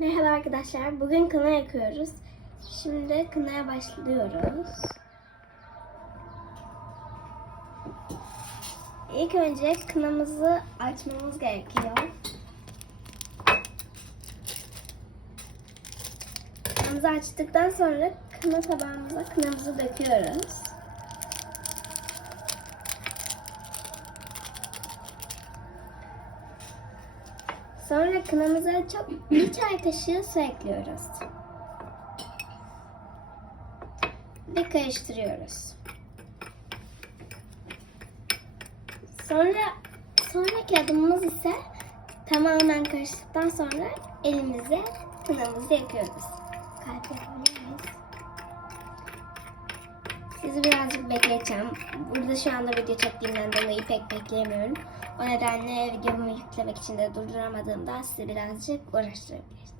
Merhaba arkadaşlar. Bugün kına yakıyoruz. Şimdi kınaya başlıyoruz. İlk önce kınamızı açmamız gerekiyor. Kınamızı açtıktan sonra kına tabağımıza kınamızı döküyoruz. Sonra kınamıza çok bir çay kaşığı su ekliyoruz. Ve karıştırıyoruz. Sonra sonraki adımımız ise tamamen karıştıktan sonra elimize kınamızı yakıyoruz. Kalp yapabilir miyiz? Sizi birazcık bekleteceğim. Burada şu anda video çektiğimden dolayı pek bekleyemiyorum. O nedenle videomu yüklemek için de durduramadığımda sizi birazcık uğraştırabiliriz.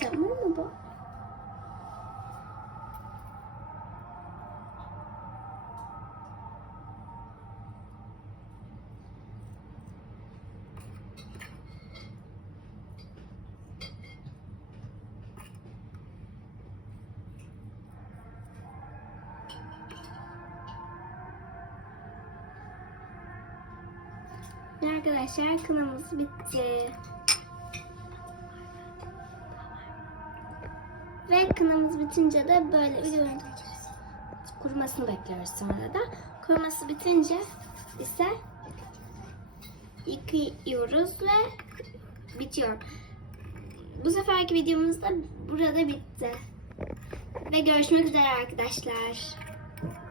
Çamur mu bu? Arkadaşlar kınamız bitti. Ve kınamız bitince de böyle bir görüntü. Kurumasını bekliyoruz sonra da. Kuruması bitince ise yıkıyoruz ve bitiyor. Bu seferki videomuz da burada bitti. Ve görüşmek üzere arkadaşlar.